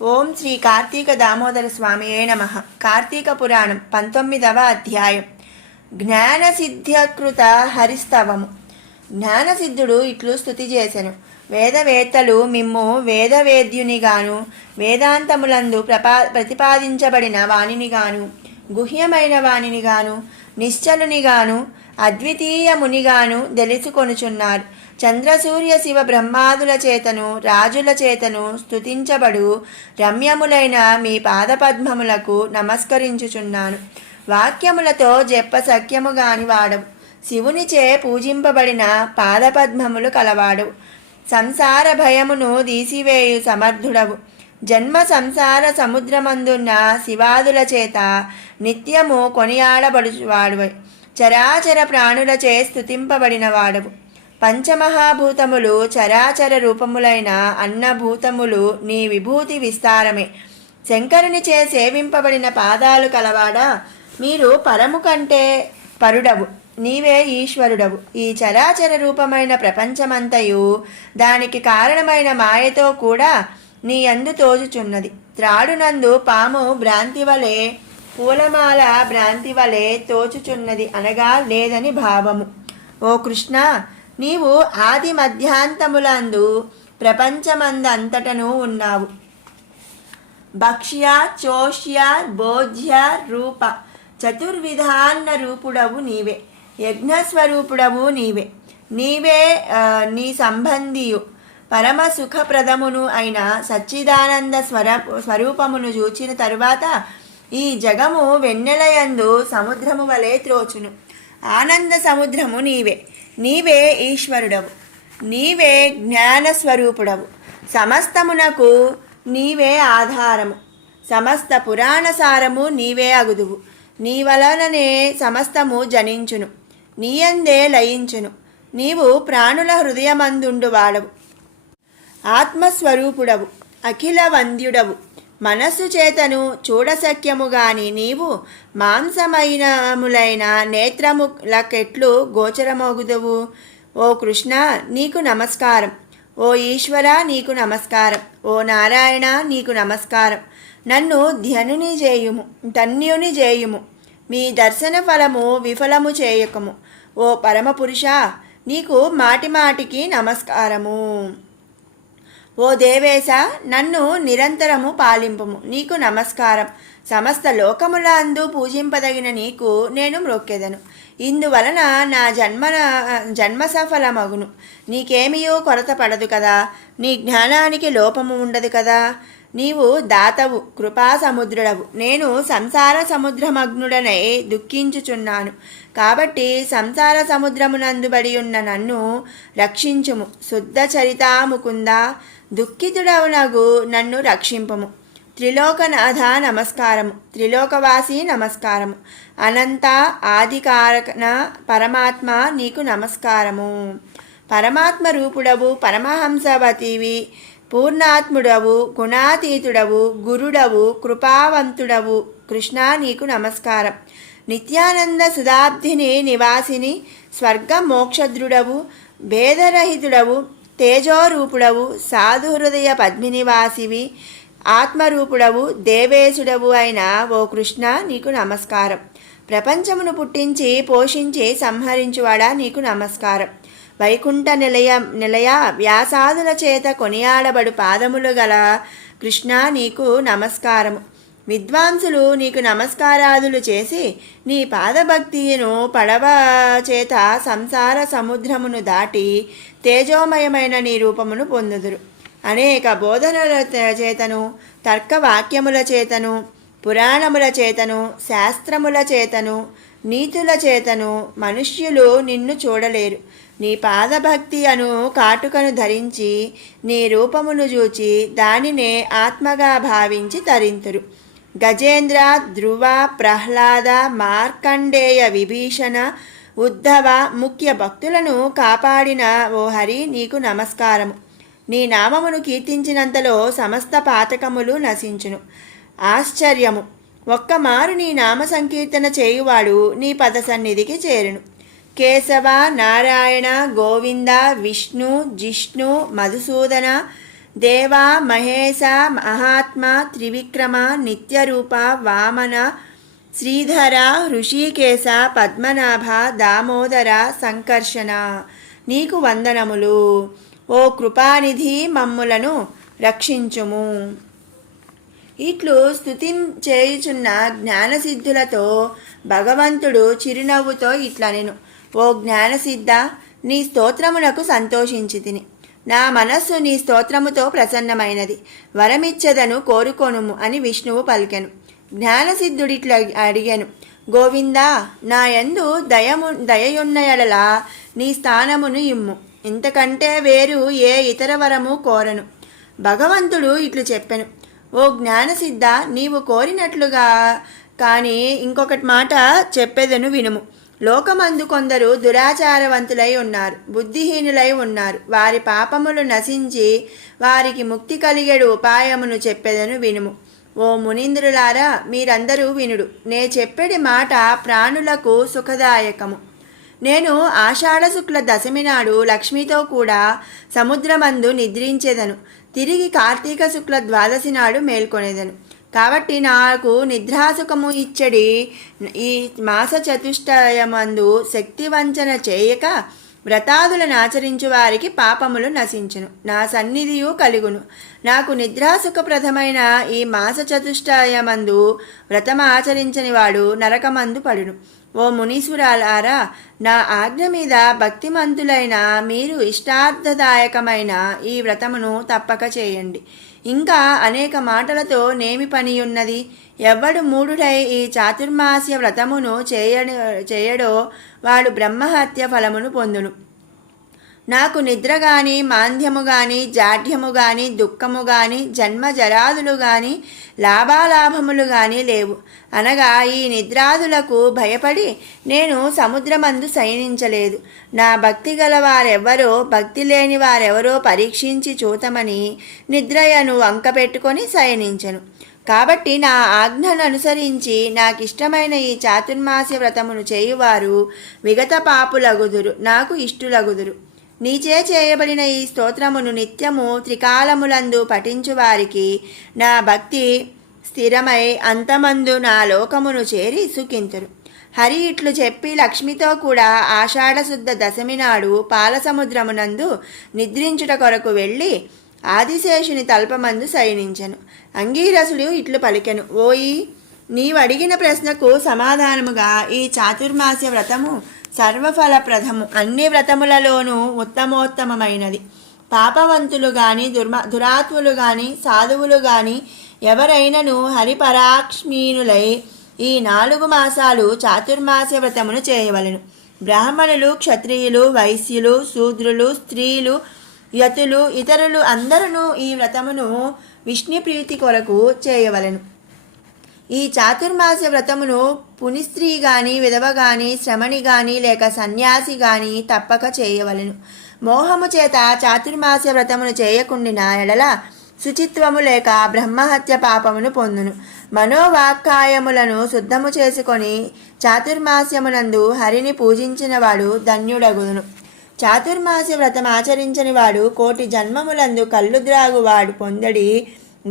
ఓం శ్రీ కార్తీక దామోదర స్వామియే నమః. కార్తీక పురాణం 19వ అధ్యాయం. జ్ఞానసిద్ధ్యకృత హరిస్తవము. జ్ఞానసిద్ధుడు ఇట్లు స్తుతి చేసెను. వేదవేత్తలు మిమ్ము వేదవేద్యునిగాను, వేదాంతములందు ప్రతిపాదించబడిన వానినిగాను, గుహ్యమైన వానినిగాను, నిశ్చలునిగాను, అద్వితీయమునిగాను తెలుసుకొనుచున్నారు. చంద్రసూర్య శివ బ్రహ్మాదుల చేతను రాజుల చేతను స్తుతించబడు రమ్యములైన మీ పాదపద్మములకు నమస్కరించుచున్నాను. వాక్యములతో జెప్ప సఖ్యము గాని వాడవు. శివునిచే పూజింపబడిన పాదపద్మములు కలవాడు. సంసార భయమును తీసివేయు సమర్థుడవు. జన్మ సంసార సముద్రమందున్న శివాదుల చేత నిత్యము కొనియాడబడువాడువై చరాచర ప్రాణులచే స్తుతింపబడిన వాడవు. పంచమహాభూతములు చరాచర రూపములైన అన్నభూతములు నీ విభూతి విస్తారమే. శంకరునిచే సేవింపబడిన పాదాలు కలవాడా, మీరు పరము కంటే పరుడవు, నీవే ఈశ్వరుడవు. ఈ చరాచర రూపమైన ప్రపంచమంతయు దానికి కారణమైన మాయతో కూడా నీ యందు తోచుచున్నది. త్రాడునందు పాము భ్రాంతివలే, పూలమాల భ్రాంతివలే తోచుచున్నది అనగా లేదని భావము. ఓ కృష్ణ, నీవు ఆది మధ్యాంతములందు ప్రపంచమందంతటను ఉన్నావు. భక్ష్య చోష్య భోజ్య రూప చతుర్విధాన్న రూపుడవు నీవే. యజ్ఞస్వరూపుడవు నీవే. నీవే నీ సంబంధియు పరమ సుఖప్రదమును అయిన సచ్చిదానంద స్వరూపమును చూచిన తరువాత ఈ జగము వెన్నెలయందు సముద్రము వలె త్రోచును. ఆనంద సముద్రము నీవే. నీవే ఈశ్వరుడవు. నీవే జ్ఞానస్వరూపుడవు. సమస్తమునకు నీవే ఆధారము. సమస్త పురాణసారము నీవే అగుదువు. నీ వలననే సమస్తము జనించును, నీయందే లయించును. నీవు ప్రాణుల హృదయమందుండు వాడవు. ఆత్మస్వరూపుడవు, అఖిల వంద్యుడవు. మనస్సు చేతను చూడసఖ్యముగాని నీవు మాంసమైనములైన నేత్రములకెట్లు గోచరమోగుదువు. ఓ కృష్ణ, నీకు నమస్కారం. ఓ ఈశ్వర, నీకు నమస్కారం. ఓ నారాయణ, నీకు నమస్కారం. నన్ను ధన్యుని చేయుము. మీ దర్శన ఫలము విఫలము చేయకము. ఓ పరమపురుష, నీకు మాటిమాటికి నమస్కారము. ఓ దేవేశ, నన్ను నిరంతరము పాలింపుము. నీకు నమస్కారం. సమస్త లోకముల అందు పూజింపదగిన నీకు నేను మ్రొక్కెదను. ఇందువలన నా జన్మ సఫలమగును. నీకేమియో కొరత పడదు కదా. నీ జ్ఞానానికి లోపము ఉండదు కదా. నీవు దాతవు, కృపా సముద్రుడవు. నేను సంసార సముద్రమగ్నుడనై దుఃఖించుచున్నాను. కాబట్టి సంసార సముద్రమునందుబడి ఉన్న నన్ను రక్షించుము. శుద్ధ చరితాముకుంద, దుఃఖితుడవునగు నన్ను రక్షింపము. త్రిలోకనాథ నమస్కారము. త్రిలోకవాసి నమస్కారము. అనంత ఆదికారణ పరమాత్మ నీకు నమస్కారము. పరమాత్మ రూపుడవు, పరమహంసవతివి, పూర్ణాత్ముడవు, గుణాతీతుడవు, గురుడవు, కృపావంతుడవు. కృష్ణ, నీకు నమస్కారం. నిత్యానంద సుధాబ్ధిని నివాసిని, స్వర్గ మోక్షద్రుడవు, భేదరహితుడవు, తేజోరూపుడవు, సాధుహృదయ పద్మినివాసివి, ఆత్మరూపుడవు, దేవేశుడవు అయిన ఓ కృష్ణ, నీకు నమస్కారం. ప్రపంచమును పుట్టించి పోషించి సంహరించువాడా, నీకు నమస్కారం. వైకుంఠ నిలయ వ్యాసాదుల చేత కొనియాడబడు పాదములు గల కృష్ణ, నీకు నమస్కారము. విద్వాంసులు నీకు నమస్కారాదులు చేసి నీ పాదభక్తిను పడవ చేత సంసార సముద్రమును దాటి తేజోమయమైన నీ రూపమును పొందుదురు. అనేక బోధనల చేతను, తర్కవాక్యముల చేతను, పురాణముల చేతను, శాస్త్రముల చేతను, నీతుల చేతను మనుష్యులు నిన్ను చూడలేరు. నీ పాదభక్తి అను కాటుకను ధరించి నీ రూపమును చూచి దానినే ఆత్మగా భావించి తరింతురు. గజేంద్ర, ధ్రువ, ప్రహ్లాద, మార్కండేయ, విభీషణ, ఉద్ధవ ముఖ్య భక్తులను కాపాడిన ఓ హరి, నీకు నమస్కారము. నీ నామమును కీర్తించినంతలో సమస్త పాతకములు నశించును. ఆశ్చర్యము, ఒక్కమారు నీ నామ సంకీర్తన చేయువాడు నీ పద సన్నిధికి చేరును. కేశవ, నారాయణ, గోవింద, విష్ణు, జిష్ణు, మధుసూదన, దేవా మహేశ మహాత్మా త్రివిక్రమ నిత్యరూప వామన శ్రీధర హృషీకేశ పద్మనాభ దామోదర సంకర్షణ నీకు వందనములు. ఓ కృపానిధి మమ్ములను రక్షించుము. ఇట్లు స్తుతిం చేయుచున్న జ్ఞానసిద్ధులతో భగవంతుడు చిరునవ్వుతో ఇట్లనెను. ఓ జ్ఞానసిద్ధ, నీ స్తోత్రమునకు సంతోషించి తిని. నా మనస్సు నీ స్తోత్రముతో ప్రసన్నమైనది. వరమిచ్చదను కోరుకొనుము అని విష్ణువు పలికెను. జ్ఞానసిద్ధుడిట్లా అడిగాను, గోవిందా, నా యందు దయయున్న ఎడల నీ స్థానమును ఇమ్ము. ఇంతకంటే వేరు ఏ ఇతర వరము కోరను. భగవంతుడు ఇట్లు చెప్పెను, ఓ జ్ఞానసిద్ధ, నీవు కోరినట్లుగా కానీ ఇంకొకటి మాట చెప్పేదను వినుము. లోకమందు కొందరు దురాచారవంతులై ఉన్నారు, బుద్ధిహీనులై ఉన్నారు. వారి పాపములు నశించి వారికి ముక్తి కలిగేడు ఉపాయమును చెప్పేదను వినుము. ఓ మునీంద్రులారా, మీరందరూ వినుడు. నే చెప్పేడి మాట ప్రాణులకు సుఖదాయకము. నేను ఆషాఢ శుక్ల దశమి నాడు లక్ష్మితో కూడా సముద్రమందు నిద్రించేదను. తిరిగి కార్తీక శుక్ల ద్వాదశి నాడు మేల్కొనేదను. కాబట్టి నాకు నిద్రాసుఖము ఇచ్చడి ఈ మాస చతుష్టయమందు శక్తివంచన చేయక వ్రతాదులను ఆచరించు వారికి పాపములు నశించును, నా సన్నిధియు కలుగును. నాకు నిద్రాసుఖప్రదమైన ఈ మాస చతుష్టయమందు వ్రతం ఆచరించని వాడు నరకమందు పడును. ఓ మునీశ్వరాలారా, నా ఆజ్ఞ మీద భక్తిమంతులైన మీరు ఇష్టార్థదాయకమైన ఈ వ్రతమును తప్పక చేయండి. ఇంకా అనేక మాటలతో నేమి పనియున్నది? ఎవ్వడు మూఢుడై ఈ చాతుర్మాస్య వ్రతమును చేయడో వాడు బ్రహ్మహత్య ఫలమును పొందును. నాకు నిద్ర గాని, మాంద్యము గాని, జాఢ్యము గాని, దుఃఖము గాని, జన్మజరాదులు గాని, లాభాలాభములు గాని లేవు. అనగా ఈ నిద్రాదులకు భయపడి నేను సముద్రమందు శయనించలేదు. నా భక్తి గల వారెవ్వరో, భక్తి లేని వారెవరో పరీక్షించి చూతమని నిద్రయను వంకపెట్టుకొని శయనించెను. కాబట్టి నా ఆజ్ఞను అనుసరించి నాకిష్టమైన ఈ చాతుర్మాస్య వ్రతమును చేయువారు విగత పాపులగుదురు, నాకు ఇష్టులగుదురు. నీచే చేయబడిన ఈ స్తోత్రమును నిత్యము త్రికాలములందు పఠించువారికి నా భక్తి స్థిరమై అంతమందు నా లోకమును చేరి సుఖింతురు. హరి ఇట్లు చెప్పి లక్ష్మితో కూడా ఆషాఢశుద్ధ దశమి నాడు పాలసముద్రమునందు నిద్రించుట కొరకు వెళ్ళి ఆదిశేషుని తల్పమందు శయనించెను. అంగీరసుడు ఇట్లు పలికెను, ఓయి, నీవడిగిన ప్రశ్నకు సమాధానముగా ఈ చాతుర్మాస్య వ్రతము సర్వఫలప్రదము, అన్ని వ్రతములలోనూ ఉత్తమోత్తమమైనది. పాపవంతులు గాని, దురాత్ములు గాని, సాధువులు గాని ఎవరైనను హరిపరాక్ష్మీనులై ఈ 4 మాసాలు చాతుర్మాస్య వ్రతమును చేయవలెను. బ్రాహ్మణులు, క్షత్రియులు, వైశ్యులు, శూద్రులు, స్త్రీలు, యతులు, ఇతరులు అందరూ ఈ వ్రతమును విష్ణుప్రీతి కొరకు చేయవలెను. ఈ చాతుర్మాస్య వ్రతమును పునిస్త్రీ గాని, విధవ గాని, శ్రమణి గాని, లేక సన్యాసి గాని తప్పక చేయవలెను. మోహము చేత చాతుర్మాస్య వ్రతమును చేయకుండిన ఎడల శుచిత్వము లేక బ్రహ్మహత్య పాపమును పొందును. మనోవాక్కాయములను శుద్ధము చేసుకొని చాతుర్మాస్యమునందు హరిని పూజించిన వాడు ధన్యుడగును. చాతుర్మాస్య వ్రతం ఆచరించని వాడు 1,000,000 జన్మములందు కళ్ళు ద్రాగువాడు పొందడి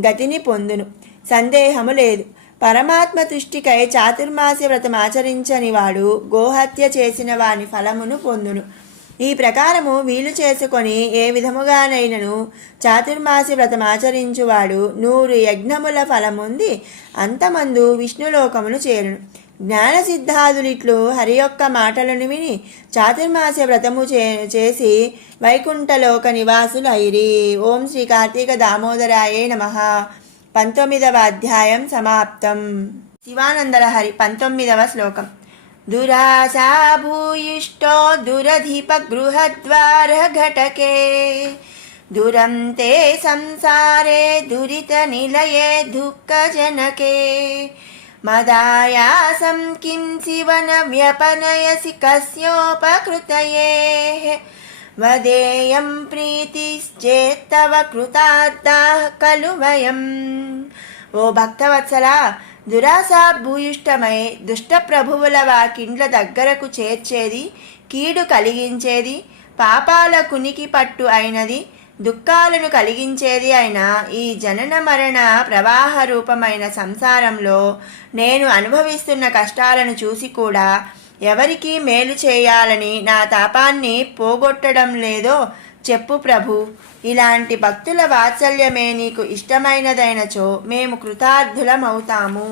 గతిని పొందును, సందేహము లేదు. పరమాత్మ తుష్టికై చాతుర్మాస్య వ్రతం ఆచరించని వాడు గోహత్య చేసిన వాని ఫలమును పొందును. ఈ ప్రకారము వీలు చేసుకొని ఏ విధముగానైనను చాతుర్మాస్య వ్రతం ఆచరించువాడు 100 యజ్ఞముల ఫలముంది అంతమందు విష్ణులోకమును చేరును. జ్ఞానసిద్ధాదులిట్లు హరి యొక్క మాటలను విని చాతుర్మాస్య వ్రతము చేసి వైకుంఠలోక నివాసులు అయిరి. ఓం శ్రీ కార్తీక దామోదరాయే నమః. 19వ అధ్యాయం సమాప్తం. శివానందలహరి 19వ శ్లోకం. దురాశా భూయిష్టో దురధిప గృహద్వార ఘటకే దురంతే సంసారే దురిత నిలయే దుఃఖజనకే మదాయాసం కిం శివన వ్యపనయసి కస్యోపకృతయే వదేయం ప్రీతిశ్చేత్తవ కృతార్థాః ఖలు వయం. ఓ భక్తవత్సల, దురాశా భూయిష్టమై దుష్ట ప్రభువుల వాకిండ్ల దగ్గరకు చేర్చేది, కీడు కలిగించేది, పాపాల కునికి పట్టు అయినది, దుఃఖాలను కలిగించేది అయిన ఈ జనన మరణ ప్రవాహ రూపమైన సంసారంలో నేను అనుభవిస్తున్న కష్టాలను చూసి కూడా ఎవరికి మేలు చేయాలని నా తాపాన్ని పోగొట్టడం లేదో చెప్పు ప్రభు. ఇలాంటి భక్తుల వాత్సల్యమే నీకు ఇష్టమైనదైనచో మేము కృతార్థులమవుతాము.